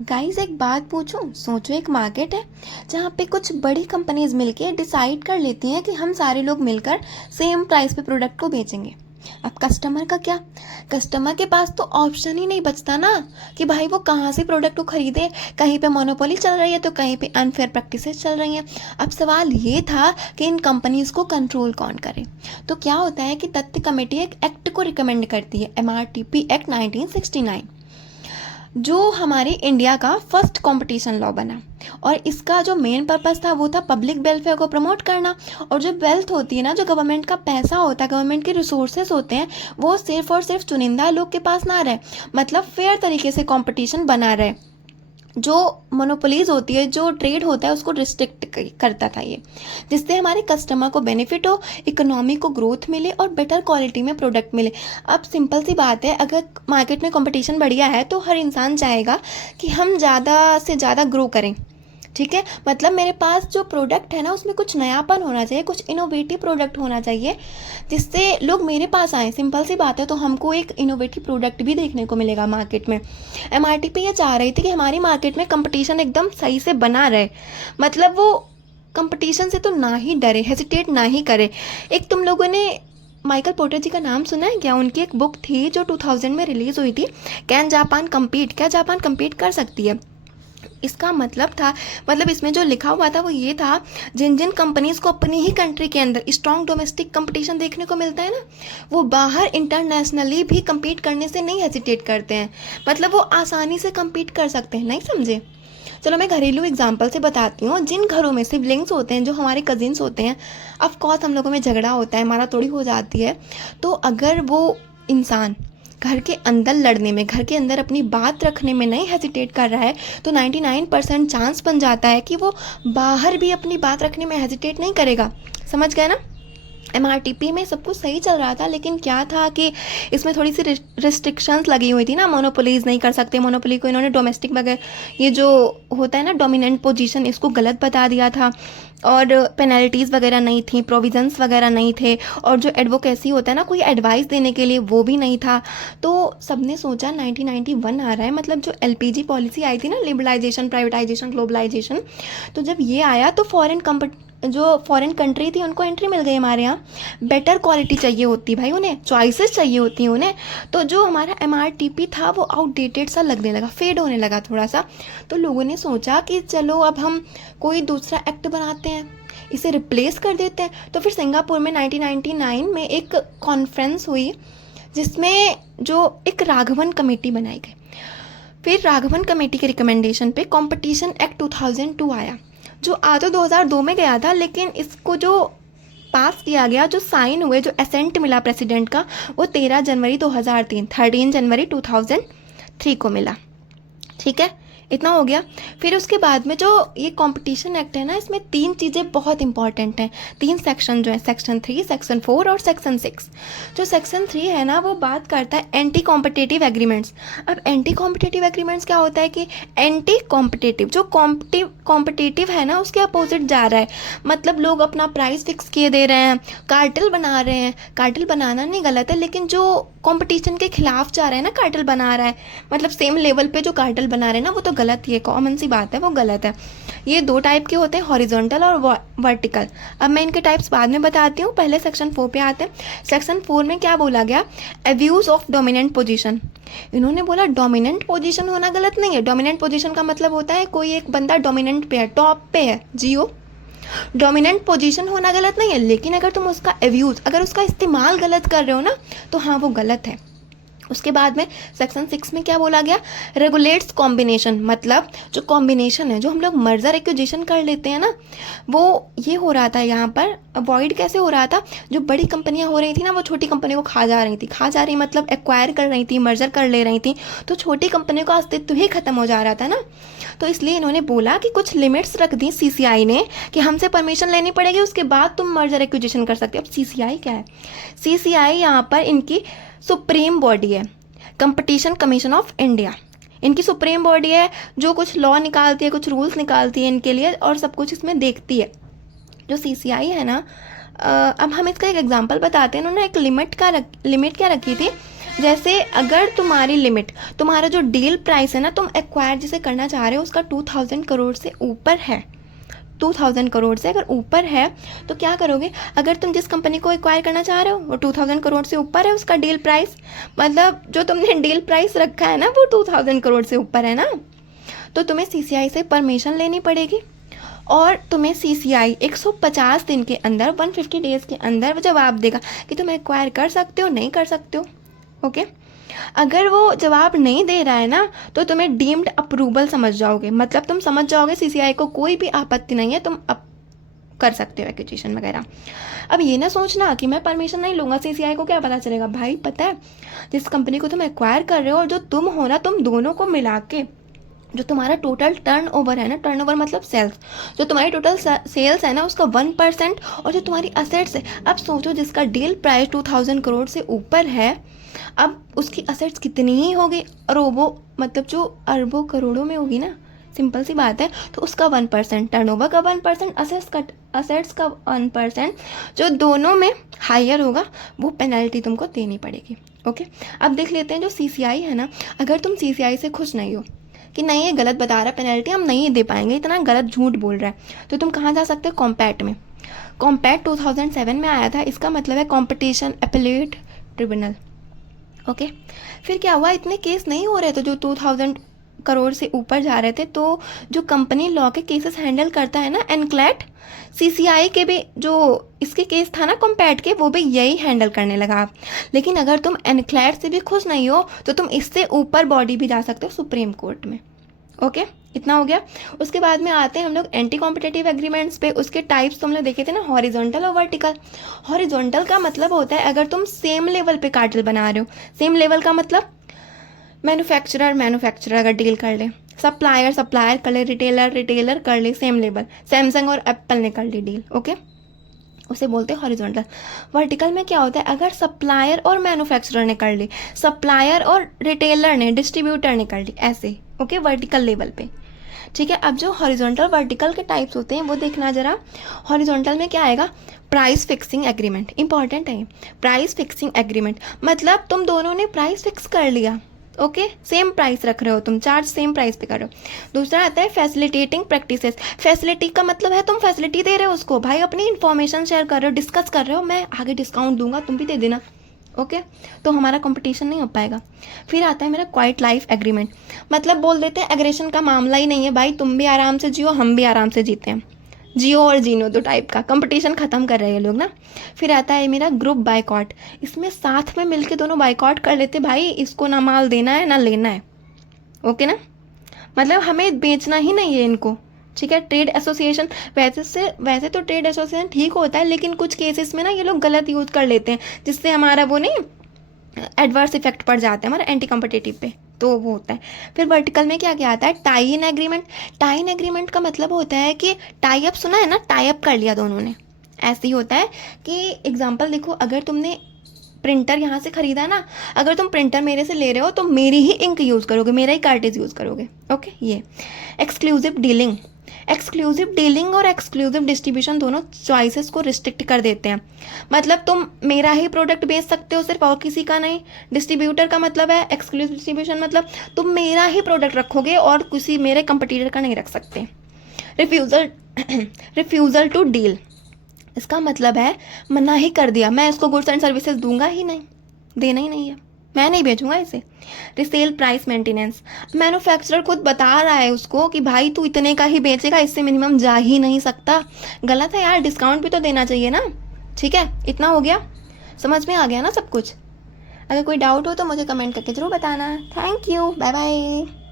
Guys एक बात पूछूं। सोचो एक मार्केट है जहाँ पे कुछ बड़ी कंपनीज मिलके डिसाइड कर लेती हैं कि हम सारे लोग मिलकर सेम प्राइस पे प्रोडक्ट को बेचेंगे। अब कस्टमर का क्या? कस्टमर के पास तो ऑप्शन ही नहीं बचता ना कि भाई वो कहाँ से प्रोडक्ट को खरीदे। कहीं पे मोनोपोली चल रही है तो कहीं पे अनफेयर प्रैक्टिसेस चल रही हैं। अब सवाल ये था कि इन कंपनीज को कंट्रोल कौन करे। तो क्या होता है कि तथ्य कमेटी एक एक्ट को रिकमेंड करती है, MRTP एक्ट 1969, जो हमारे इंडिया का फर्स्ट कंपटीशन लॉ बना। और इसका जो मेन पर्पस था वो था पब्लिक वेलफेयर को प्रमोट करना। और जो वेल्थ होती है ना, जो गवर्नमेंट का पैसा होता है, गवर्नमेंट के रिसोर्सेज होते हैं, वो सिर्फ और सिर्फ चुनिंदा लोग के पास ना रहे, मतलब फेयर तरीके से कंपटीशन बना रहे। जो मोनोपोलीज होती है, जो ट्रेड होता है, उसको रिस्ट्रिक्ट करता था ये, जिससे हमारे कस्टमर को बेनिफिट हो, इकोनॉमी को ग्रोथ मिले और बेटर क्वालिटी में प्रोडक्ट मिले। अब सिंपल सी बात है, अगर मार्केट में कंपटीशन बढ़िया है तो हर इंसान चाहेगा कि हम ज़्यादा से ज़्यादा ग्रो करें। ठीक है, मतलब मेरे पास जो प्रोडक्ट है ना उसमें कुछ नयापन होना चाहिए, कुछ इनोवेटिव प्रोडक्ट होना चाहिए जिससे लोग मेरे पास आए। सिंपल सी बात है, तो हमको एक इनोवेटिव प्रोडक्ट भी देखने को मिलेगा मार्केट में। MRTP ये चाह रही थी कि हमारी मार्केट में कंपटीशन एकदम सही से बना रहे, मतलब वो कंपटीशन से तो ना ही डरे, हेजिटेट ना ही करे। एक तुम लोगों ने माइकल पोर्टर जी का नाम सुना है क्या? उनकी एक बुक थी जो 2000 में रिलीज़ हुई थी, कैन जापान कम्पीट, क्या जापान कम्पीट कर सकती है। इसका मतलब था, मतलब इसमें जो लिखा हुआ था वो ये था, जिन जिन कंपनीज को अपनी ही कंट्री के अंदर स्ट्रॉन्ग डोमेस्टिक कंपटीशन देखने को मिलता है ना, वो बाहर इंटरनेशनली भी compete करने से नहीं हेजिटेट करते हैं, मतलब वो आसानी से compete कर सकते हैं। नहीं समझे? चलो मैं घरेलू एग्जाम्पल से बताती हूँ। जिन घरों में सिबलिंग्स होते हैं, जो हमारे कजिन्स होते हैं, ऑफकोर्स हम लोगों में झगड़ा होता है, मारा तोड़ी हो जाती है, तो अगर वो इंसान घर के अंदर लड़ने में, घर के अंदर अपनी बात रखने में नहीं हेजिटेट कर रहा है, तो 99% चांस बन जाता है कि वो बाहर भी अपनी बात रखने में हेजिटेट नहीं करेगा। समझ गए ना? MRTP में सब कुछ सही चल रहा था, लेकिन क्या था कि इसमें थोड़ी सी रिस्ट्रिक्शंस लगी हुई थी ना। मोनोपोलीज नहीं कर सकते, मोनोपोली को इन्होंने डोमेस्टिक वगैरह, ये जो होता है ना डोमिनेंट पोजीशन, इसको गलत बता दिया था। और पेनल्टीज़ वगैरह नहीं थी, प्रोविजंस वगैरह नहीं थे, और जो एडवोकेसी होता है ना, कोई एडवाइस देने के लिए, वो भी नहीं था। तो सबने सोचा 1991 आ रहा है, मतलब जो LPG पॉलिसी आई थी ना, लिबरलाइजेशन, प्राइवेटाइजेशन, ग्लोबलाइजेशन, तो जब ये आया तो जो फॉरेन कंट्री थी उनको एंट्री मिल गई हमारे यहाँ। बेटर क्वालिटी चाहिए होती भाई उन्हें, चॉइसेस चाहिए होती उन्हें। तो जो हमारा MRTP था वो आउटडेटेड सा लगने लगा, फेड होने लगा थोड़ा सा। तो लोगों ने सोचा कि चलो अब हम कोई दूसरा एक्ट बनाते हैं, इसे रिप्लेस कर देते हैं। तो फिर सिंगापुर में 1999 में एक कॉन्फ्रेंस हुई, जिसमें जो एक राघवन कमेटी बनाई गई। फिर राघवन कमेटी के रिकमेंडेशन पे कॉम्पिटिशन एक्ट 2002 आया, जो आ तो 2002 में गया था, लेकिन इसको जो पास किया गया, जो साइन हुए, जो एसेंट मिला प्रेसिडेंट का, वो 13 जनवरी 2003, 13 जनवरी 2003 को मिला। ठीक है, इतना हो गया। फिर उसके बाद में जो ये कंपटीशन एक्ट है ना, इसमें 3 चीज़ें बहुत इंपॉर्टेंट हैं। 3 सेक्शन जो है, सेक्शन 3, सेक्शन 4 और सेक्शन 6। जो सेक्शन 3 है ना, वो बात करता है एंटी कॉम्पिटिटिव एग्रीमेंट्स। अब एंटी कॉम्पिटिटिव एग्रीमेंट्स क्या होता है कि एंटी कॉम्पिटिटिव, जो कॉम्पिटिटिव है ना उसके अपोजिट जा रहा है, मतलब लोग अपना प्राइस फिक्स किए दे रहे हैं, कार्टेल बना रहे हैं। कार्टेल बनाना नहीं गलत है, लेकिन जो कंपटीशन के खिलाफ जा रहे हैं ना, कार्टेल बना रहा है, मतलब सेम लेवल पे जो कार्टेल बना रहे हैं ना, वो तो गलत ही है, कॉमन सी बात है, वो गलत है। ये 2 टाइप के होते हैं, हॉरिजॉन्टल और वर्टिकल। अब मैं इनके टाइप्स बाद में बताती हूँ, पहले सेक्शन 4 पे आते हैं। सेक्शन 4 में क्या बोला गया? Abuse of dominant position. इन्होंने बोला डोमिनेंट पोजीशन होना गलत नहीं है। डोमिनेंट पोजीशन का मतलब होता है कोई एक बंदा डोमिनेंट पे है, टॉप पे है, जियो। डोमिनेंट पोजीशन होना गलत नहीं है, लेकिन अगर तुम उसका एब्यूज, अगर उसका इस्तेमाल गलत कर रहे हो ना, तो हाँ वो गलत है। उसके बाद में सेक्शन 6 में क्या बोला गया? रेगुलेट्स कॉम्बिनेशन, मतलब जो कॉम्बिनेशन है, जो हम लोग मर्जर एक्विजिशन कर लेते हैं ना, वो ये हो रहा था यहाँ पर। अवॉइड कैसे हो रहा था? जो बड़ी कंपनियां हो रही थी ना, वो छोटी कंपनी को खा जा रही थी। खा जा रही मतलब एक्वायर कर रही थी, मर्जर कर ले रही थी, तो छोटी कंपनियों का अस्तित्व ही खत्म हो जा रहा था ना। तो इसलिए इन्होंने बोला कि कुछ लिमिट्स रख दी CCI ने, कि हमसे परमिशन लेनी पड़ेगी, उसके बाद तुम मर्जर एक्विजिशन कर सकते हो। अब CCI क्या है? CCI यहाँ पर इनकी सुप्रीम बॉडी है, कंपटीशन कमीशन ऑफ इंडिया। इनकी सुप्रीम बॉडी है, जो कुछ लॉ निकालती है, कुछ रूल्स निकालती है इनके लिए, और सब कुछ इसमें देखती है। जो CCI है ना, अब हम इसका एक एग्जांपल बताते हैं। उन्होंने एक लिमिट क्या रखी थी? जैसे अगर तुम्हारी लिमिट, तुम्हारा जो डील प्राइस है ना, तुम एक्वायर जिसे करना चाह रहे हो उसका 2000 करोड़ से ऊपर है, 2000 करोड़ से अगर ऊपर है तो क्या करोगे? अगर तुम जिस कंपनी को एक्वायर करना चाह रहे हो वो 2000 करोड़ से ऊपर है उसका डील प्राइस, मतलब जो तुमने डील प्राइस रखा है ना वो 2000 करोड़ से ऊपर है ना, तो तुम्हें सीसीआई से परमिशन लेनी पड़ेगी। और तुम्हें सीसीआई 150 दिन के अंदर, 150 डेज के अंदर जवाब देगा कि तुम एक्वायर कर सकते हो नहीं कर सकते हो। ओके, अगर वो जवाब नहीं दे रहा है ना तो तुम्हें डीम्ड अप्रूवल समझ जाओगे, मतलब तुम समझ जाओगे सीसीआई को कोई भी आपत्ति नहीं है, तुम अब कर सकते हो एक्विजिशन वगैरह। अब ये ना सोचना कि मैं परमिशन नहीं लूँगा, सीसीआई को क्या पता चलेगा। भाई पता है, जिस कंपनी को तुम एक्वायर कर रहे हो और जो तुम हो ना, तुम दोनों को मिला के जो तुम्हारा टोटल टर्नओवर है ना, टर्नओवर मतलब सेल्स, जो तुम्हारी टोटल सेल्स है ना उसका 1%, और जो तुम्हारी असेट्स है, अब सोचो जिसका डील प्राइस 2000 करोड़ से ऊपर है, अब उसकी असेट्स कितनी ही होगी? अरबों, मतलब जो अरबों करोड़ों में होगी ना, सिंपल सी बात है। तो उसका 1%, टर्नओवर का 1%, असेट्स का 1%, जो दोनों में हायर होगा वो पेनल्टी तुमको देनी पड़ेगी। ओके, अब देख लेते हैं जो सीसीआई है ना, अगर तुम सीसीआई से खुश नहीं हो कि नहीं ये गलत बता रहा है, पेनल्टी हम नहीं दे पाएंगे, इतना गलत झूठ बोल रहा है, तो तुम कहाँ जा सकते हो? कॉम्पैट में। कॉम्पैट 2007 में आया था, इसका मतलब है कॉम्पिटिशन अपीलेट ट्रिब्यूनल। ओके, फिर क्या हुआ, इतने केस नहीं हो रहे थे जो 2000 करोड़ से ऊपर जा रहे थे, तो जो कंपनी लॉ के केसेस हैंडल करता है ना, एनक्लैट, सीसीआई के भी जो इसके केस था ना कॉम्पैट के, वो भी यही हैंडल करने लगा। लेकिन अगर तुम एनक्लैट से भी खुश नहीं हो तो तुम इससे ऊपर बॉडी भी जा सकते हो, सुप्रीम कोर्ट में। ओके, इतना हो गया। उसके बाद में आते हैं हम लोग एंटी कॉम्पिटेटिव एग्रीमेंट्स पे। उसके टाइप्स तो हम लोग देखे थे ना, हॉरिजॉन्टल और वर्टिकल। हॉरिजॉन्टल का मतलब होता है अगर तुम सेम लेवल पे कार्टेल बना रहे हो। सेम लेवल का मतलब मैन्युफैक्चरर अगर डील कर ले, सप्लायर कर ले, रिटेलर कर ले, सेम लेवल, सैमसंग और एप्पल ने कर ली डील। ओके, उसे बोलते हैं हॉरिजॉन्टल। वर्टिकल में क्या होता है, अगर सप्लायर और मैन्युफैक्चरर ने कर ली, सप्लायर और रिटेलर ने, डिस्ट्रीब्यूटर ने कर ली, ऐसे। ओके, वर्टिकल लेवल पे। ठीक है, अब जो हॉरिजॉन्टल वर्टिकल के टाइप्स होते हैं वो देखना जरा। हॉरिजॉन्टल में क्या आएगा? प्राइस फिक्सिंग एग्रीमेंट, इंपॉर्टेंट है। प्राइस फिक्सिंग एग्रीमेंट मतलब तुम दोनों ने प्राइस फिक्स कर लिया। ओके, सेम प्राइस रख रहे हो, तुम चार्ज सेम प्राइस पे कर रहे हो। दूसरा आता है फैसिलिटेटिंग प्रैक्टिसेस। फैसिलिटी का मतलब है तुम फैसिलिटी दे रहे हो उसको, भाई अपनी इन्फॉर्मेशन शेयर कर रहे हो, डिस्कस कर रहे हो, मैं आगे डिस्काउंट दूंगा, तुम भी दे देना। ओके, तो हमारा कंपटीशन नहीं हो पाएगा। फिर आता है मेरा क्वाइट लाइफ एग्रीमेंट, मतलब बोल देते हैं एग्रेशन का मामला ही नहीं है भाई, तुम भी आराम से जियो, हम भी आराम से जीते हैं, जियो और जीनो दो टाइप का, कंपटीशन खत्म कर रहे हैं लोग ना। फिर आता है मेरा ग्रुप बाइकॉट, इसमें साथ में मिलके दोनों बाइकॉट कर लेते, भाई इसको ना माल देना है ना लेना है। ओके ना, मतलब हमें बेचना ही नहीं है इनको। ठीक है, ट्रेड एसोसिएशन, वैसे तो ट्रेड एसोसिएशन ठीक होता है, लेकिन कुछ केसेस में ना ये लोग गलत यूज़ कर लेते हैं, जिससे हमारा वो नहीं एडवर्स इफेक्ट पड़ जाता है हमारा एंटी कॉम्पिटिटिव पे, तो वो होता है। फिर वर्टिकल में क्या क्या आता है? Tie in agreement. Tie in agreement का मतलब होता है कि टाई अप, सुना है ना, टाई अप कर लिया दोनों ने। ऐसे ही होता है कि एग्जांपल देखो, अगर तुमने प्रिंटर यहाँ से खरीदा ना, अगर तुम प्रिंटर मेरे से ले रहे हो तो मेरी ही इंक यूज़ करोगे, मेरा ही कार्टेज यूज़ करोगे। ओके, ये एक्सक्लूसिव डीलिंग। एक्सक्लूसिव डीलिंग और एक्सक्लूसिव डिस्ट्रीब्यूशन दोनों चॉइसेस को रिस्ट्रिक्ट कर देते हैं, मतलब तुम मेरा ही प्रोडक्ट बेच सकते हो सिर्फ, और किसी का नहीं। डिस्ट्रीब्यूटर का मतलब है, एक्सक्लूसिव डिस्ट्रीब्यूशन मतलब तुम मेरा ही प्रोडक्ट रखोगे और किसी मेरे कंपटीटर का नहीं रख सकते। रिफ्यूज़ल टू डील, इसका मतलब है मना ही कर दिया, मैं इसको गुड्स एंड सर्विसेज दूंगा ही नहीं, देना ही नहीं है, मैं नहीं बेचूंगा इसे। रिसेल प्राइस मेंटेनेंस, मैन्युफैक्चरर खुद बता रहा है उसको कि भाई तू इतने का ही बेचेगा, इससे मिनिमम जा ही नहीं सकता। गलत है यार, डिस्काउंट भी तो देना चाहिए ना। ठीक है, इतना हो गया, समझ में आ गया ना सब कुछ। अगर कोई डाउट हो तो मुझे कमेंट करके जरूर बताना। Thank you, bye bye.